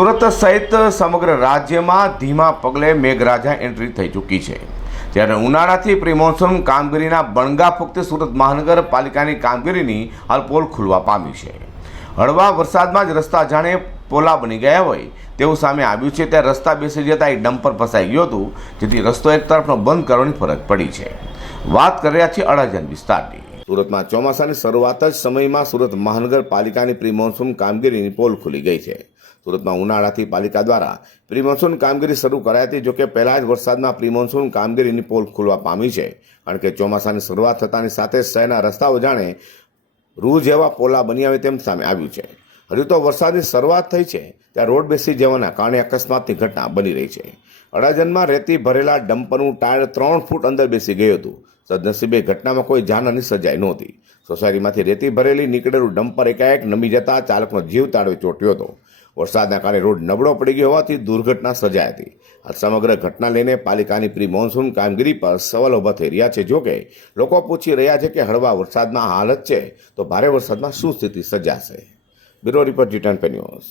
સુરત સહિત સમગ્ર રાજ્યમાં ધીમા પગલે મેઘરાજા એન્ટ્રી થઈ ચૂકી છે, ત્યારે ઉનાળાથી પ્રી મોન્સૂન કામગીરીના બણગા ફૂંકતી સુરત મહાનગરપાલિકાની કામગીરીની હાલ પોલ ખુલવા પામી છે। હળવા વરસાદમાં જ રસ્તા જાણે પોલા બની ગયા હોય તેવું સામે આવ્યું છે। ત્યારે રસ્તા બેસી જતા એક ડમ્પર ફસાઈ ગયું હતું, જેથી રસ્તો એક તરફનો બંધ કરવાની ફરજ પડી છે। વાત કરી રહ્યા છીએ અડાજણ વિસ્તારની। સુરતમાં ચોમાસાની શરૂઆત જ સમયમાં સુરત મહાનગરપાલિકાની પ્રી મોન્સૂન કામગીરીની પોલ ખુલી ગઈ છે। સુરતમાં ઉનાળાથી પાલિકા દ્વારા પ્રી મોન્સૂન કામગીરી શરૂ કરાઈ હતી, જોકે પહેલા જ વરસાદમાં પ્રી મોન્સૂન કામગીરીની પોલ ખુલવા પામી છે, કારણ કે ચોમાસાની શરૂઆત થતાની સાથે શહેરના રસ્તાઓ જાણે રૂ જેવા પોલા બની આવે તેમ સામે આવ્યું છે। હજુ તો વરસાદની શરૂઆત થઈ છે ત્યાં રોડ બેસી જવાના કારણે અકસ્માતની ઘટના બની રહી છે। અડાજણમાં રેતી ભરેલા ડમ્પરનું ટાયર 3 ફૂટ અંદર બેસી ગયું હતું। સદનસીબે ઘટનામાં કોઈ જાનહાની સર્જાઈ નહોતી। સોસાયટીમાંથી રેતી ભરેલી નીકળેલું ડમ્પર એકાએક નમી જતા ચાલકનો જીવ તાળવે ચોંટ્યો હતો। વરસાદના કારણે રોડ નબળો પડી ગયો હોવાથી દુર્ઘટના સર્જાઈ હતી। આ સમગ્ર ઘટના લઈને પાલિકાની પ્રી મોન્સૂન કામગીરી પર સવાલ ઊભા થઈ રહ્યા છે। જોકે લોકો પૂછી રહ્યા છે કે હળવા વરસાદમાં હાલત છે તો ભારે વરસાદમાં શું સ્થિતિ સર્જાશે। Bureau report G10 news.